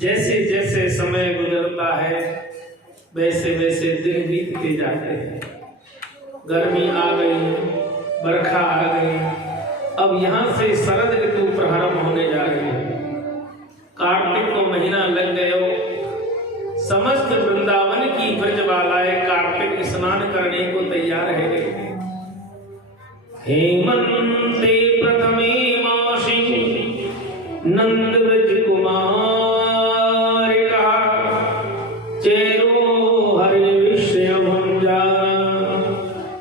जैसे जैसे समय गुजरता है वैसे वैसे दिन बीतते जाते हैं। गर्मी आ गई, बरखा आ गई, अब यहाँ से शरद ऋतु प्रारंभ होने जा रही है। कार्तिक को महीना लग गयो। समस्त वृंदावन की ब्रजबालाएं कार्तिक स्नान करने को तैयार है गई। हेमंते प्रथमे मासी नंद ब्रज कुमारिका चेरो हरि विषय भुंजा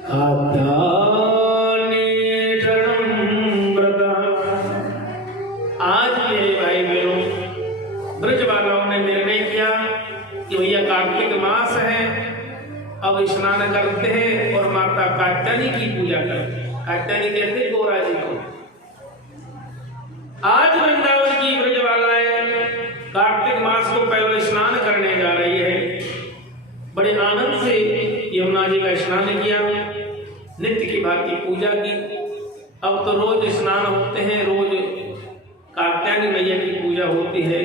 खाद्यान्ने शरणं व्रत। आज मेरे भाई बहनों, ब्रजबालाओं ने निर्णय किया कि भैया कार्तिक मास है, अब स्नान करते हैं और माता कात्यायनी की पूजा करते हैं। कात्यायनी कहते गोरा जी को। आज वृंदावन की ब्रजबालाएं कार्तिक मास को पहले स्नान करने जा रही है। बड़े आनंद से यमुना जी का स्नान किया, नित्य की भांति पूजा की। अब तो रोज स्नान होते हैं, रोज कात्यायनी मैया की पूजा होती है।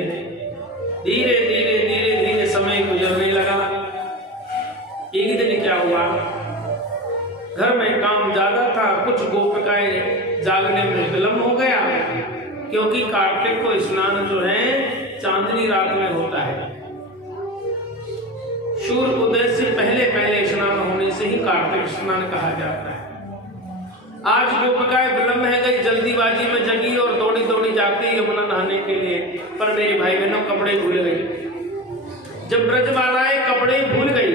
धीरे धीरे धीरे धीरे समय गुजरने लगा। एक दिन क्या हुआ, घर में काम ज्यादा था, कुछ गोपिकाएं जागने में विलंब हो गया, क्योंकि कार्तिक को स्नान जो है चांदनी रात में होता है। सूर्य उदय से पहले पहले स्नान होने से ही कार्तिक स्नान कहा जाता है। आज गोपिकाएं विलंब है गई, जल्दीबाजी में जगी और दौड़ी दौड़ी जाती यमुना नहाने के लिए, पर मेरे भाई बहनों कपड़े भूल गई। जब ब्रजबालाएं कपड़े भूल गई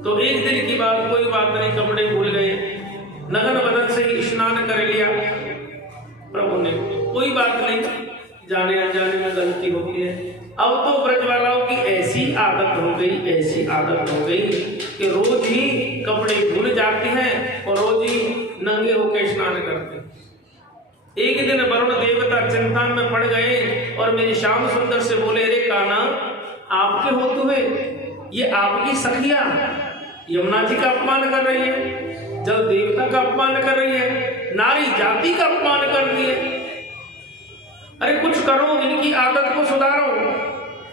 तो एक दिन की बात, कोई बात नहीं, कपड़े भूल गए, नगन बदन से ही स्नान कर लिया प्रभु ने, कोई बात नहीं। जाने अनजाने में गलती होती है। अब तो ब्रजवालाओं की ऐसी आदत हो गई कि रोज ही कपड़े धुल जाते हैं और रोज ही नंगे होकर स्नान करते हैं। एक दिन वरुण देवता चिंता में पड़ गए और मेरी श्याम सुंदर से बोले, अरे कान्हा, आपके होते हुए ये आपकी सखिया यमुना जी का अपमान कर रही है, जल देवता का अपमान कर रही है, नारी जाति का अपमान कर रही है। अरे कुछ करो, इनकी आदत को सुधारो।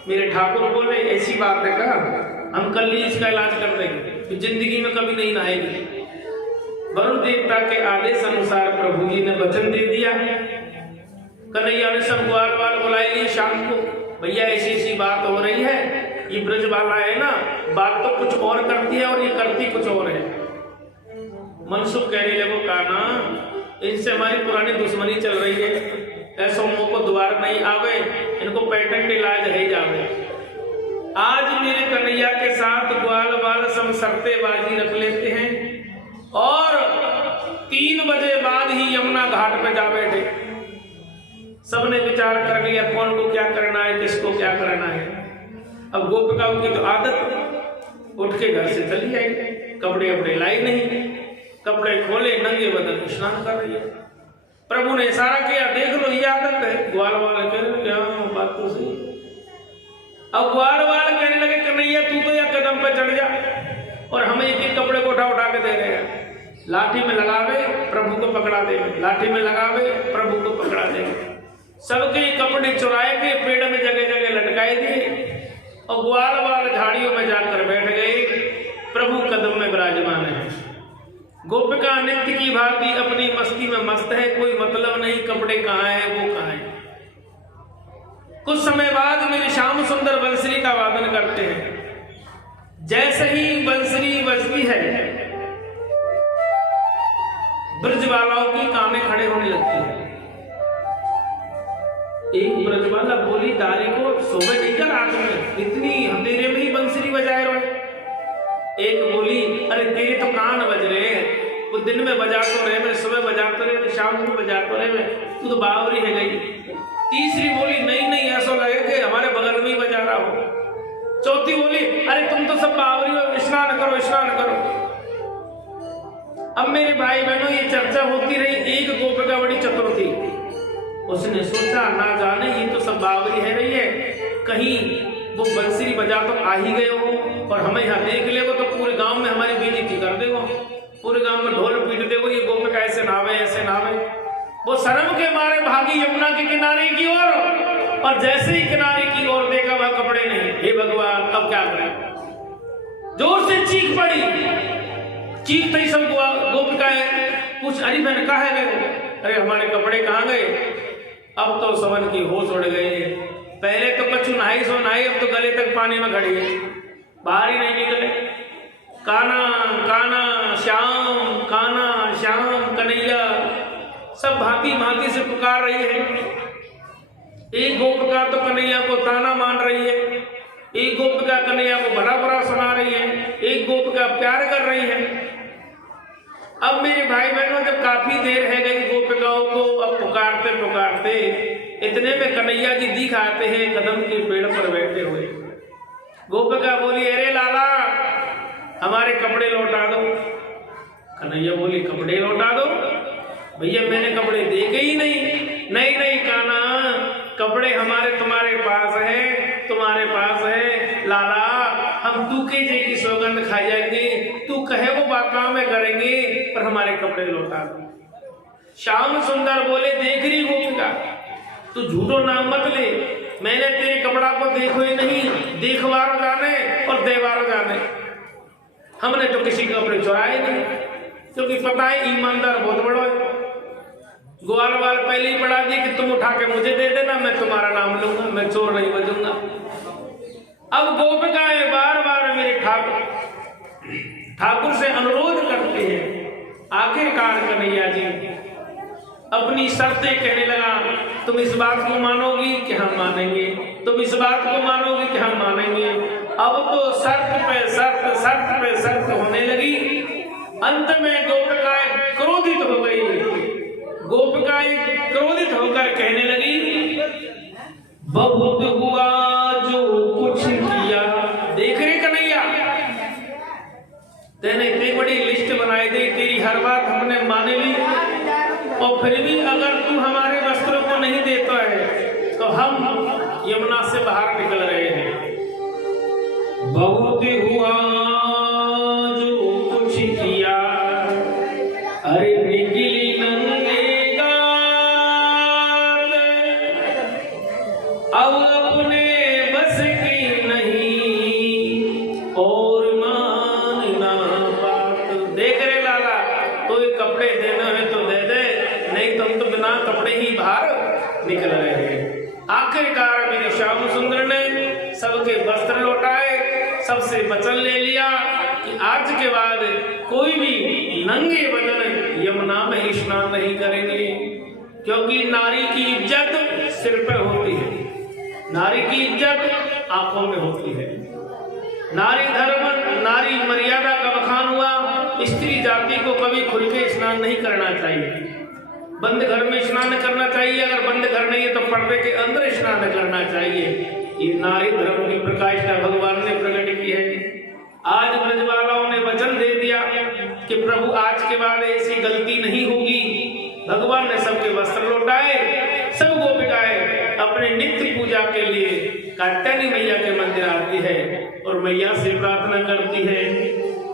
मेरे ठाकुर बोले, ऐसी बात है कहा, हम कल ही इसका इलाज कर देंगे, जिंदगी में कभी नहीं नहाएगी। वरुण देवता के आदेश अनुसार प्रभु जी ने वचन दे दिया। कन्हैया ने सब ग्वाल वाल बुलाए लिए शाम को, भैया ऐसी ऐसी बात हो रही है, ये ब्रजबाला है ना, बात तो कुछ और करती है और ये करती कुछ और है। मनसुख कहने लगो, कान्हा, इनसे हमारी पुरानी दुश्मनी चल रही है, ऐसा मुंह को द्वार नहीं आवे, इनको पेटेंट इलाज है जावे। आज मेरे कन्हैया के साथ ग्वाल वाल सब सट्टेबाजी रख लेते हैं और 3 बजे बाद ही यमुना घाट पे जा बैठे। सबने विचार कर लिया कौन को क्या करना है, किसको क्या करना है। अब गोपिकाओं की तो आदत, उठ के घर से चली आई, कपड़े अपने लाई नहीं, कपड़े खोले, नंगे बदन स्नान कर रही है। प्रभु ने इशारा किया, देख लो ये आदत है। ग्वाल वाल कहने लगे, बात तो सही। अब ग्वाल वाल कहने लगे, कन्हैया तू तो या कदम पे चढ़ जा, और हमें एक कपड़े को उठा उठा के दे रहे हैं। लाठी में लगावे, प्रभु को पकड़ा देंगे, लाठी में लगावे, प्रभु को पकड़ा देंगे। सबके कपड़े चुराए के पेड़ में जगह जगह लटकाए दिए और ग्वाल वाल झाड़ियों में जाकर बैठ गए। प्रभु कदम में विराजमान है। गोपिका नित्य की भांति अपनी मस्ती में मस्त है, कोई मतलब नहीं कपड़े कहाँ है, वो कहाँ है। कुछ समय बाद मेरे श्याम सुंदर बंसरी का वादन करते हैं। जैसे ही बंसरी बजती है, ब्रजवालाओं की कानें खड़े होने लगती है। एक ब्रजवाला बोली, दारी को सोबे नहीं कर रात में, इतनी अंधेरे में ही बंसरी बजाए रहे। एक बोली, अरे तेरे तो कान बज रहे हैं, वो दिन में बजा तो रहे, मैं सुबह बजा तो रहे, शाम को बजा तो रहे, तू तो बावरी है गई। तीसरी बोली, नहीं नहीं ऐसा लगे कि हमारे बगल में ही बजा रहा हो। चौथी बोली, अरे तुम तो सब बावरी हो, स्नान करो स्नान करो। अब मेरे भाई बहनों ये चर्चा होती रही। एक गोपिका बड़ी चतुर थी, उसने सोचा ना जाने ये तो सब बावरी है रही है, कहीं वो बंसरी बजा तो आ ही गए हो और हमें यहाँ देख लेगो तो पूरे गांव में हमारी बेइज्जती कर देगो, पूरे गांव में ढोल पीट देगो, ये गोपिका ऐसे नावे ऐसे नावे। वो शर्म के मारे भागी यमुना के किनारे की ओर, और जैसे ही किनारे की ओर देखा वह कपड़े नहीं। हे भगवान, अब क्या करें। जोर से चीख पड़ी, चीखते ही सब गोपिकाएं कुछ, अरे मैंने कहा है, अरे हमारे कपड़े कहाँ गए। अब तो सवन की होश उड़ गई। पहले तो कछु नहाई सो नहाई, अब तो गले तक पानी में खड़ी है, बाहर ही नहीं निकले। काना काना श्याम, काना श्याम, कन्हैया, सब भांति भांति से पुकार रही है। एक गोपिका तो कन्हैया को ताना मान रही है, एक गोपिका कन्हैया को भला बुरा सुना रही है, एक गोपिका प्यार कर रही है। अब मेरे भाई बहनों, जब काफी देर है गई गोपिकाओं को अब पुकारते पुकारते, इतने में कन्हैया जी दिख आते हैं कदम के पेड़ पर बैठे हुए। गोपिका बोली, अरे लाला हमारे कपड़े लौटा दो। कन्हैया बोली, कपड़े लौटा दो भैया, मैंने कपड़े देखे ही नहीं। नहीं नहीं काना, कपड़े हमारे तुम्हारे पास है, तुम्हारे पास है लाला, हम तूके जे की सौगंध खा जाएंगे, तू कहे वो बात में करेंगे, पर हमारे कपड़े लौटा दो। श्याम सुंदर बोले, देख रही गोपिका, तू झूठो नाम मत ले, मैंने तेरे कपड़ा को देखो ही नहीं, देखवारो जाने और देवारो जाने, हमने तो किसी के कपड़े चुराए नहीं, क्योंकि पता है ईमानदार बहुत बड़ा है। ग्वाल वाल पहले ही पढ़ा दी कि तुम उठा के मुझे दे देना, मैं तुम्हारा नाम लूंगा, मैं चोर नहीं बजूंगा। अब गोपिकाएं बार बार मेरे ठाकुर से अनुरोध करते हैं। आखिरकार कन्हैया जी अपनी शर्तें कहने लगा, तुम इस बात को मानोगी कि हम मानेंगे, तुम इस बात को मानोगी कि हम मानेंगे। अब तो शर्त पे शर्त, शर्त पे शर्त होने लगी। अंत में गोपिकाएं क्रोधित हो गई। गोपिकाएं क्रोधित होकर कहने लगी, बहुत हुआ जो कुछ किया। देख रहे कन्हैया, तेने इतनी बड़ी लिस्ट बनाई दी, तेरी हर बात हमने मान ली, और फिर भी अगर तू हमारे वस्त्रों को नहीं देता है तो हम यमुना से बाहर निकल रहे हैं। बहुत हुआ जो कुछ किया, अरे निकली नंगे गाल, अब अपने बस की नहीं और मानना बात। देख रे लाला, तो ये कपड़े देना है तो दे दे, नहीं तुम तो बिना कपड़े ही बाहर निकल रहे हैं। आखिरकार मेरे श्याम सुंदर ने सबके वस्त्र लौटाए, सबसे वचन ले लिया कि आज के बाद कोई भी नंगे बदन यमुना में स्नान नहीं करेंगे, क्योंकि नारी की इज्जत सिर पे होती है, नारी की इज्जत आंखों में होती है। नारी धर्म, नारी मर्यादा का बखान हुआ। स्त्री जाति को कभी खुल के स्नान नहीं करना चाहिए, बंद घर में स्नान करना चाहिए, अगर बंद घर नहीं है तो पर्दे के अंदर स्नान करना चाहिए। ये नारी धर्म की प्रकाष्ठा भगवान ने प्रकट की है। आज ब्रजवालाओं ने वचन दे दिया कि प्रभु आज के बाद ऐसी गलती नहीं होगी। भगवान ने सबके वस्त्र लौटाए, सब गोपिकाएं अपने नित्य पूजा के लिए कात्यायनी मैया के मंदिर आती है और मैया से प्रार्थना करती है,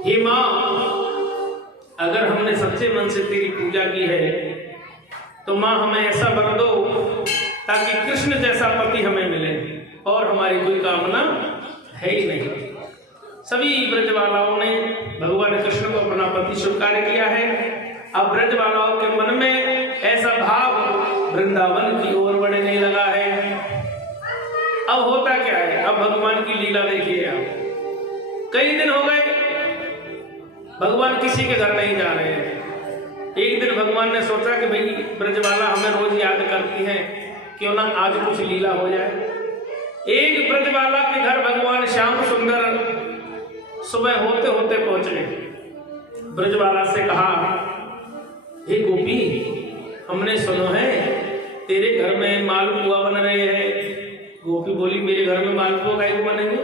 हे माँ, अगर हमने सच्चे मन से तेरी पूजा की है तो माँ हमें ऐसा वर दो ताकि कृष्ण जैसा पति हमें मिले, और हमारी कोई कामना है ही नहीं। सभी ब्रजवालाओं ने भगवान कृष्ण को अपना पति स्वीकार किया है। अब ब्रजवालाओं के मन में ऐसा भाव वृंदावन की ओर बढ़ने लगा है। अब होता क्या है, अब भगवान की लीला देखिए आप। कई दिन हो गए भगवान किसी के घर नहीं जा रहे हैं। एक दिन भगवान ने सोचा कि भाई ब्रजवाला हमें रोज याद करती हैं, क्यों ना आज कुछ लीला हो जाए। एक ब्रजवाला के घर भगवान श्याम सुंदर सुबह होते होते पहुंचे। ब्रजवाला से कहा, हे गोपी, हमने सुना है तेरे घर में मालपुआ बन रहे हैं। गोपी बोली, मेरे घर में मालपुआ काहे को बनेंगे,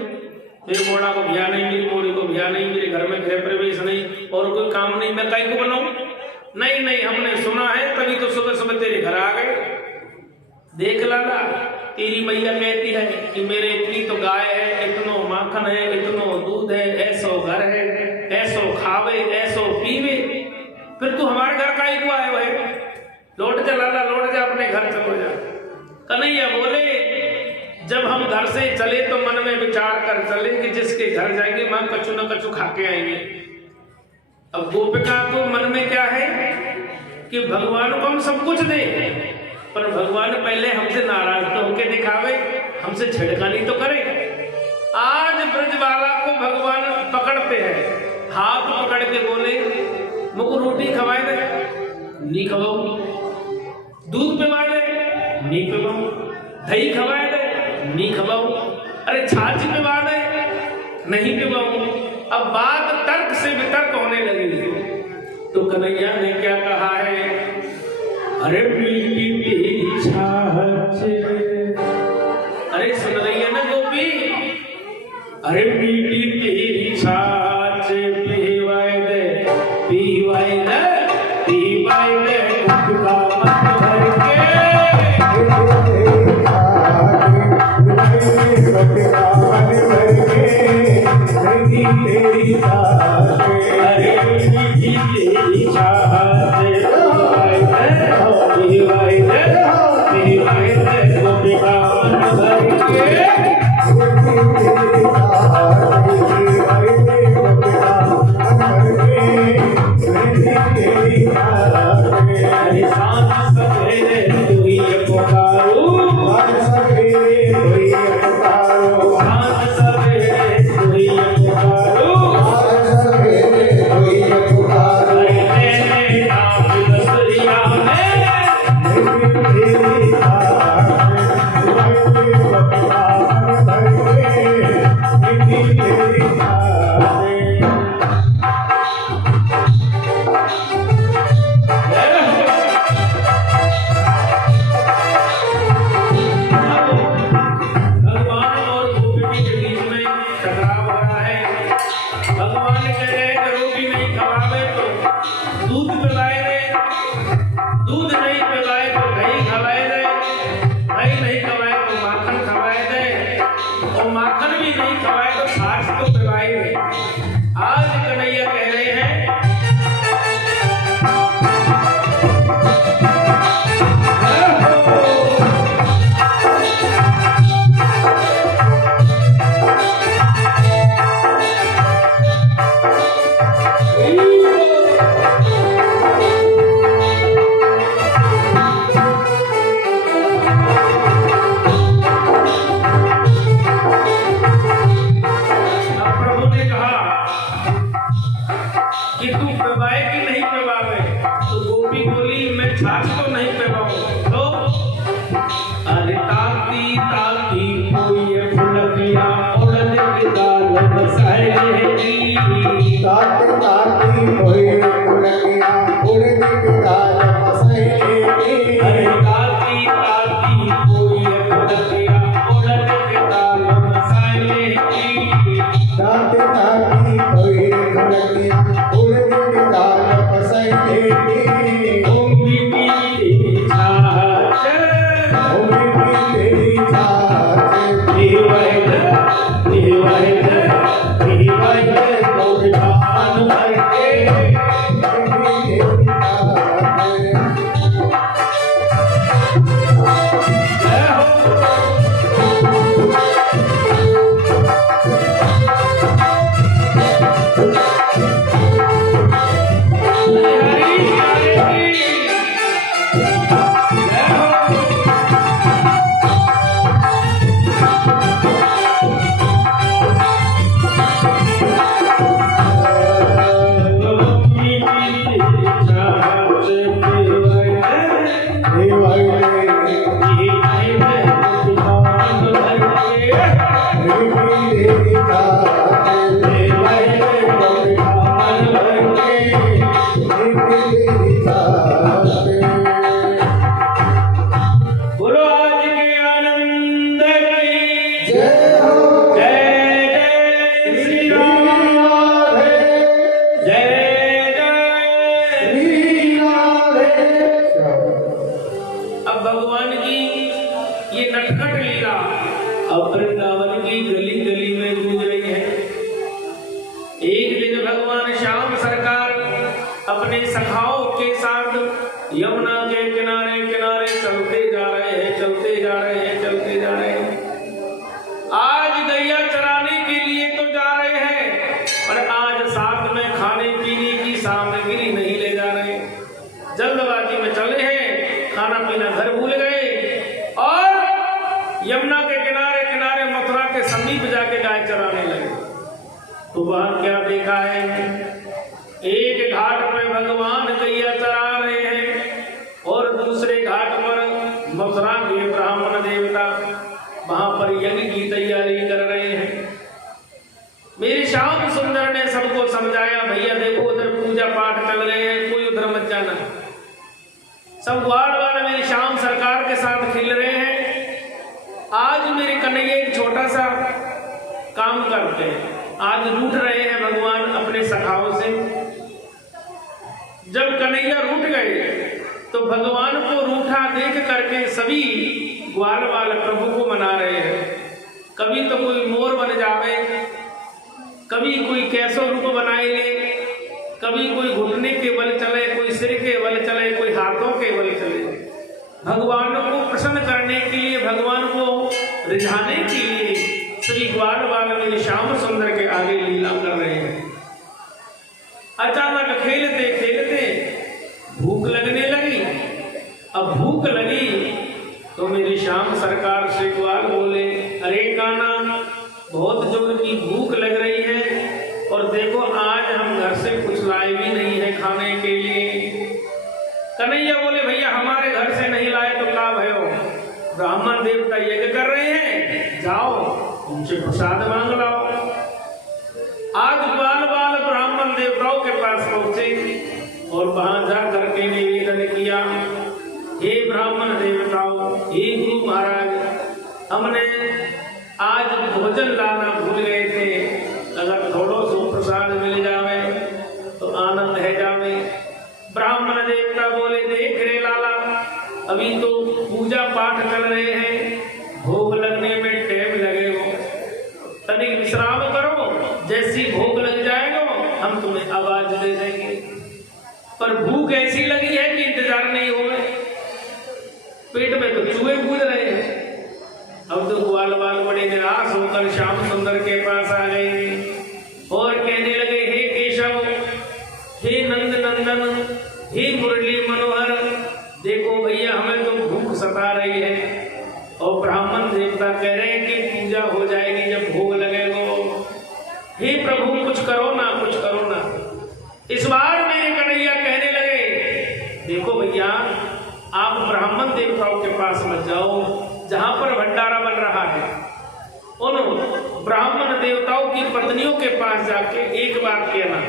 मेरे मोड़ा को भैया नहीं, मेरी मोड़ी को भैया नहीं, मेरे घर में गृह प्रवेश नहीं और कोई काम नहीं, मैं काहे को बनाऊं। नहीं नहीं, हमने सुना है तभी तो सुबह सुबह तेरे घर आ गए। देख लाला, तेरी मैया कहती है कि मेरे इतनी तो गाय है, इतनो माखन है, इतनो दूध है, ऐसो घर है, ऐसो खावे, ऐसो पीवे, फिर तू हमारे घर का ही हुआ है। वही लौट जा लाला, लौट जा, अपने घर चलो जा। कन्हैया बोले, जब हम घर से चले तो मन में विचार कर चले कि जिसके घर जाएंगे वहां कछु न कछु खा के आएंगे। अब गोपिका को मन में क्या है कि भगवान को हम सब कुछ दे, पर भगवान पहले हमसे नाराज तो होके दिखावे, हमसे छिड़कानी तो करे। आज ब्रजवाला को भगवान पकड़ते हैं, हाथ पकड़ के बोले, मुझको रोटी खवाए दे, नहीं खवाऊं, दूध पिला दे, नहीं पिलाऊं, दही खवाए दे, नहीं खवाऊं, अरे छाछ पिला दे, नहीं पिलाऊं। अब बात तर्क से वितर्क होने लगी तो कन्हैया ने क्या कहा है, अरे मीठी तेरी छाछ, अरे सुन रही है ना गोपी, अरे मीठी तेरी छाछ पीवाए दे, पीवाए दे, पीवाए दे, गुटका मत भर के जय हो जय जय श्री राम, जय जय श्री राधे। अब भगवान की ये नटखट लीला अब वृंदावन की गली गली में गूंज रही है। एक दिन भगवान श्याम सरकार अपने सखाओं के साथ यमुना के किनारे किनारे चलते जा रहे हैं, चलते जा रहे हैं, चलते जा रहे हैं। आज गैया चराने के लिए तो जा रहे हैं, पर आज साथ में खाने पीने की सामग्री नहीं ले जा रहे। जल्दबाजी में चले हैं, खाना पीना घर भूल गए और यमुना के किनारे किनारे मथुरा के समीप जाके गाय चराने लगे। तो वहां क्या देखा है, एक घाट पर भगवान गैया चरा रहे हैं और दूसरे घाट पर मथुरा के ब्राह्मण देवता वहां पर यज्ञ की तैयारी कर रहे हैं। मेरे श्याम सुंदर ने सबको समझाया, भैया देखो उधर पूजा पाठ चल रहे हैं, कोई उधर मत जाना। सब वार्ड वाले मेरे श्याम सरकार के साथ खेल रहे हैं। आज मेरे कन्हैया एक छोटा सा काम करते हैं, आज रूठ रहे हैं भगवान अपने सखाओं से। जब कन्हैया रूठ गए तो भगवान को रूठा देख करके सभी ग्वाल वाले प्रभु को मना रहे हैं। कभी तो कोई मोर बन जावे, कभी कोई कैसो रूप बनाए ले, कभी कोई घुटने के बल चले, कोई सिर के बल चले, कोई हाथों के बल चले। भगवान को प्रसन्न करने के लिए, भगवान को रिझाने के लिए श्री ग्वाल वाले मेरे श्याम सुंदर के आगे लीला कर रहे हैं। अचानक खेलते खेलते भूख लगने लगी। अब भूख लगी तो मेरे श्याम सरकार से ग्वाल बोले, अरे कान्हा बहुत जोर की भूख लग रही है और देखो आज हम घर से कुछ लाए भी नहीं है खाने के लिए। कन्हैया बोले, भैया हमारे घर से नहीं लाए तो क्या भयो, ब्राह्मण देवता यज्ञ कर रहे हैं, जाओ उनसे प्रसाद मांग लाओ। आज बाल बाल ब्राह्मण देवताओं के पास पहुंचे और वहां जा करके निवेदन किया, हे ब्राह्मण देवताओं, हे गुरु महाराज, हमने आज भोजन लाना भूल गए थे, अगर थोड़ो सो प्रसाद मिल जावे तो आनंद है जावे। ब्राह्मण देवता बोले, देख रे लाला, अभी तो पूजा पाठ कर रहे हैं, भोग लगने में टाइम लगेगा, तनिक विश्राम करो, जैसी भोग लग जाएगा हम तुम्हें आवाज दे देंगे। पर भूख ऐसी लगी है कि इंतजार नहीं हो गए, पेट में तो चूहे कूद रहे हैं। अब तो ग्वाल बाल बड़े निराश होकर श्याम सुंदर के पास आ गए और कहने लगे, हे केशव, हे नंद नंदन, हे मुरली मनोहर, देखो भैया हमें तो भूख सता रही है और ब्राह्मण देवता कह रहे हैं कि पूजा हो जाएगी जब भोग लगेगा। हे प्रभु कुछ करो ना, कुछ करो ना। इस बार मेरे कन्हैया कहने लगे, देखो भैया आप ब्राह्मण देवताओं के पास मत जाओ, जहां पर भंडारा बन रहा है उन ब्राह्मण देवताओं की पत्नियों के पास जाके एक बात कहना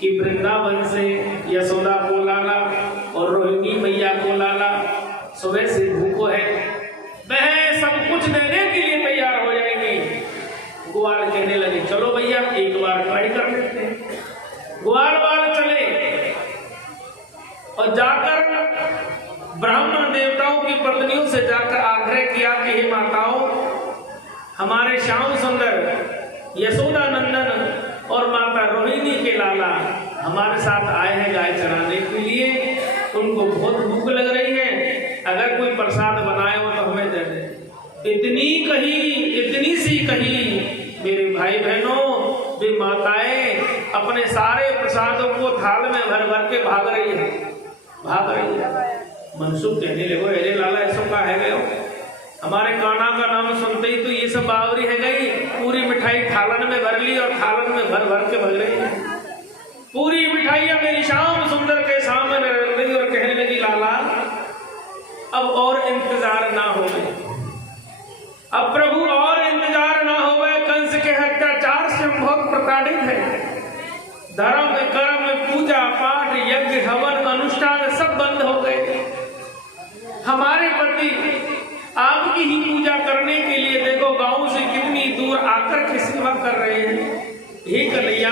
कि वृंदावन से यशोदा को लाला और रोहिणी मैया को लाला, सुबह से भूखो है, वह सब कुछ देने के लिए तैयार हो जाएंगे। ग्वाल कहने लगे, चलो भैया एक बार ट्राई कर लेते हैं। ग्वाल बाल चले और जाकर ब्राह्मण देवताओं की पत्नियों से जाकर आग्रह किया कि हे माताओं, हमारे श्याम सुंदर यशोदा नंदन और माता रोहिणी के लाला हमारे साथ आए हैं गाय चराने के लिए, उनको बहुत भूख लग रही है, अगर कोई प्रसाद बनाए हो तो हमें दे दे। इतनी सी कही मेरे भाई बहनों, वे माताएं अपने सारे प्रसादों को थाल में भर भर के भाग रही है। मनसुख कहने लगे, अरे लाला ऐसा का है गयो, हमारे कान्हा का नाम सुनते ही तो ये सब बावरी है गई, पूरी मिठाई थालन में भर ली और थालन में भर भर के भग रही है। पूरी मिठाइयां मेरी श्याम सुंदर के सामने रख गई और कहने लगी, लाला अब और इंतजार ना हो, अब प्रभु और इंतजार ना हो, कंस के अत्याचार से हम बहुत प्रताड़ित है। धर्म कर्म पूजा पाठ यज्ञ हवन अनुष्ठान सब बंद हो गए। हमारे पति आपकी ही पूजा करने के लिए देखो देखो गांव से कितनी दूर आकर के सेवा कर रहे हैं। हे कन्हैया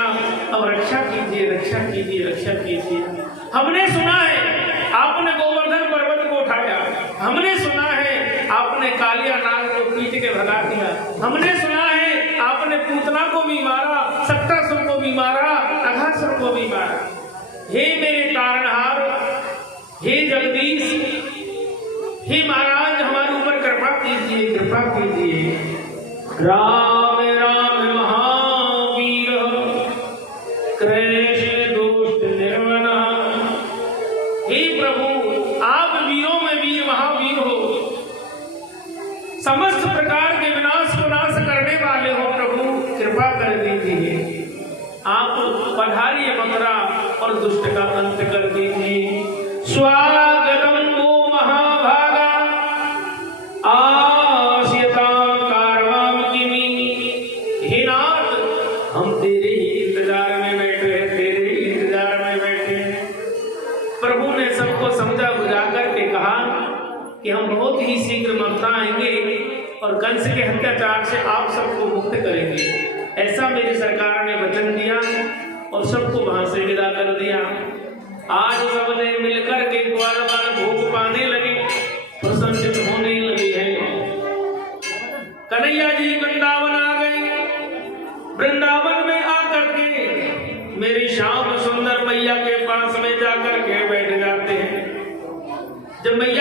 अब रक्षा कीजिए, रक्षा कीजिए, रक्षा कीजिए। हमने सुना है आपने गोवर्धन पर्वत को उठाया, हमने सुना है आपने कालिया नाग को पीट के भगा दिया, हमने सुना है आपने पूतना को भी मारा, सक्टासुर को भी मारा, अघासुर को भी मारा। हे मेरे तारणहार, हे जगदीश, हे महाराज हमारे ऊपर कृपा कीजिए, कृपा कीजिए। राम राम महावीर कृष्ण दुष्ट निर्मना। हे प्रभु आप वीरों में वीर महावीर हो, समस्त प्रकार के विनाश को नाश करने वाले हो। प्रभु कृपा कर दीजिए, आप पधारिए मथुरा और दुष्ट का अंत कर दीजिए। स्वागतम वो महाभागा आश्यता कारवाम किमी। हे नाथ हम तेरे ही इंतजार में बैठे हैं, तेरे ही इंतजार में बैठे हैं। प्रभु ने सबको समझा बुझा करके कहा कि हम बहुत ही शीघ्र मथुरा आएंगे और कंस के अत्याचार से आप सबको मुक्त करेंगे। ऐसा मेरी सरकार ने वचन दिया और सबको वहां से विदा कर दिया। आज सबने मिलकर के ग्वाल बाल भोग पाने लगे, प्रसन्नचित होने लगी है। कन्हैया जी वृंदावन आ गए। वृंदावन में आकर के मेरी श्याम सुंदर मैया के पास में जाकर के बैठ जाते हैं। जब मैया